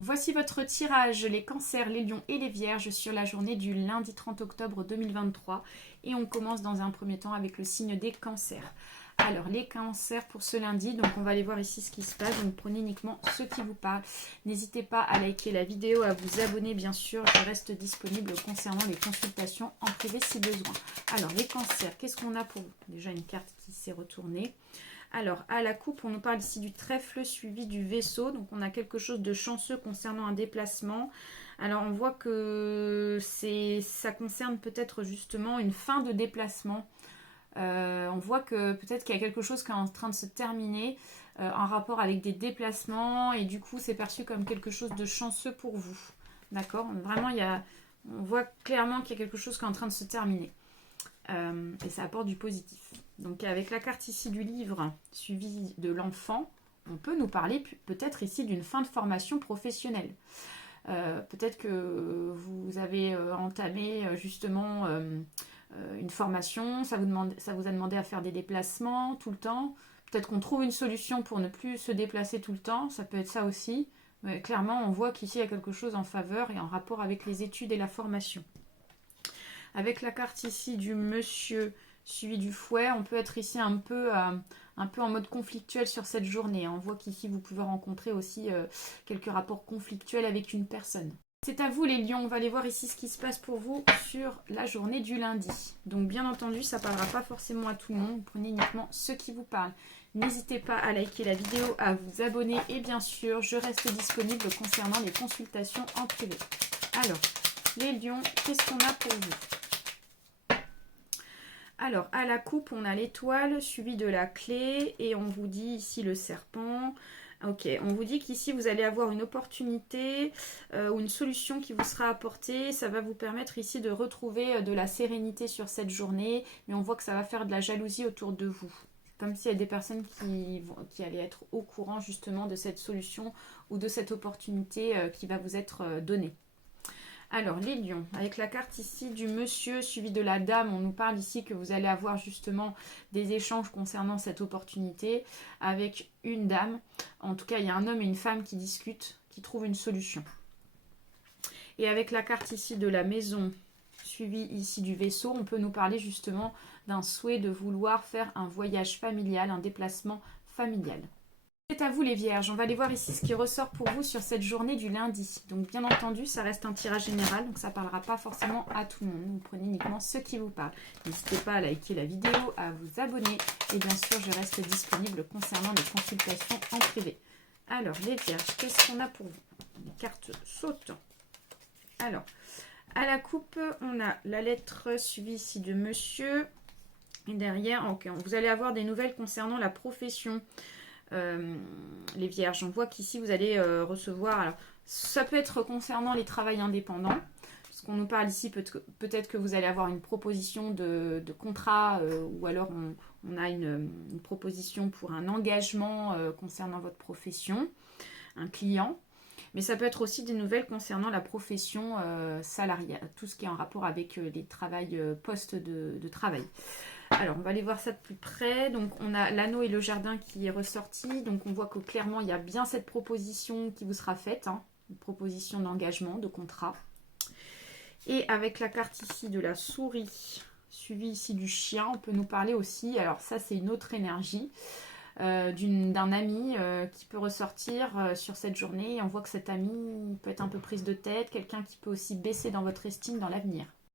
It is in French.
Voici votre tirage, les cancers, les lions et les vierges sur la journée du lundi 30 octobre 2023. Et on commence dans un premier temps avec le signe des cancers. Alors, les cancers pour ce lundi, donc on va aller voir ici ce qui se passe. Donc, prenez uniquement ce qui vous parle. N'hésitez pas à liker la vidéo, à vous abonner, bien sûr. Je reste disponible concernant les consultations en privé si besoin. Alors, les cancers, qu'est-ce qu'on a pour vous? Déjà, une carte qui s'est retournée. Alors, à la coupe, on nous parle ici du trèfle suivi du vaisseau. Donc, on a quelque chose de chanceux concernant un déplacement. Alors, on voit que ça concerne peut-être justement une fin de déplacement. On voit que peut-être qu'il y a quelque chose qui est en train de se terminer en rapport avec des déplacements. Et du coup, c'est perçu comme quelque chose de chanceux pour vous. D'accord? Vraiment, on voit clairement qu'il y a quelque chose qui est en train de se terminer. Et ça apporte du positif. Donc avec la carte ici du livre suivi de l'enfant, on peut nous parler peut-être ici d'une fin de formation professionnelle. Peut-être que vous avez entamé justement une formation, ça vous a demandé à faire des déplacements tout le temps. Peut-être qu'on trouve une solution pour ne plus se déplacer tout le temps, ça peut être ça aussi. Mais clairement, on voit qu'ici il y a quelque chose en faveur et en rapport avec les études et la formation. Avec la carte ici du monsieur suivi du fouet, on peut être ici un peu en mode conflictuel sur cette journée. On voit qu'ici vous pouvez rencontrer aussi quelques rapports conflictuels avec une personne. C'est à vous les lions, on va aller voir ici ce qui se passe pour vous sur la journée du lundi. Donc bien entendu, ça ne parlera pas forcément à tout le monde, vous prenez uniquement ceux qui vous parlent. N'hésitez pas à liker la vidéo, à vous abonner et bien sûr, je reste disponible concernant les consultations en privé. Alors, les lions, qu'est-ce qu'on a pour vous? Alors, à la coupe, on a l'étoile suivie de la clé et on vous dit ici le serpent. Ok, on vous dit qu'ici, vous allez avoir une opportunité ou une solution qui vous sera apportée. Ça va vous permettre ici de retrouver de la sérénité sur cette journée, mais on voit que ça va faire de la jalousie autour de vous. Comme s'il y a des personnes qui allaient être au courant justement de cette solution ou de cette opportunité qui va vous être donnée. Alors, les lions, avec la carte ici du monsieur suivi de la dame, on nous parle ici que vous allez avoir justement des échanges concernant cette opportunité avec une dame. En tout cas, il y a un homme et une femme qui discutent, qui trouvent une solution. Et avec la carte ici de la maison suivie ici du vaisseau, on peut nous parler justement d'un souhait de vouloir faire un voyage familial, un déplacement familial. C'est à vous les vierges, on va aller voir ici ce qui ressort pour vous sur cette journée du lundi. Donc bien entendu, ça reste un tirage général, donc ça ne parlera pas forcément à tout le monde. Vous prenez uniquement ceux qui vous parlent. N'hésitez pas à liker la vidéo, à vous abonner et bien sûr, je reste disponible concernant les consultations en privé. Alors les vierges, qu'est-ce qu'on a pour vous? Les cartes sautent. Alors, à la coupe, on a la lettre suivie ici de monsieur. Et derrière, okay, vous allez avoir des nouvelles concernant la profession. Les vierges, on voit qu'ici vous allez recevoir, alors ça peut être concernant les travails indépendants, parce qu'on nous parle ici peut-être que vous allez avoir une proposition de contrat ou alors on a une proposition pour un engagement concernant votre profession, un client, mais ça peut être aussi des nouvelles concernant la profession salariale, tout ce qui est en rapport avec les postes de travail. Alors, on va aller voir ça de plus près. Donc, on a l'anneau et le jardin qui est ressorti. Donc, on voit que clairement, il y a bien cette proposition qui vous sera faite. Une proposition d'engagement, de contrat. Et avec la carte ici de la souris, suivie ici du chien, on peut nous parler aussi. Alors, ça, c'est une autre énergie d'un ami qui peut ressortir sur cette journée. Et on voit que cet ami peut être un peu prise de tête. Quelqu'un qui peut aussi baisser dans votre estime dans l'avenir.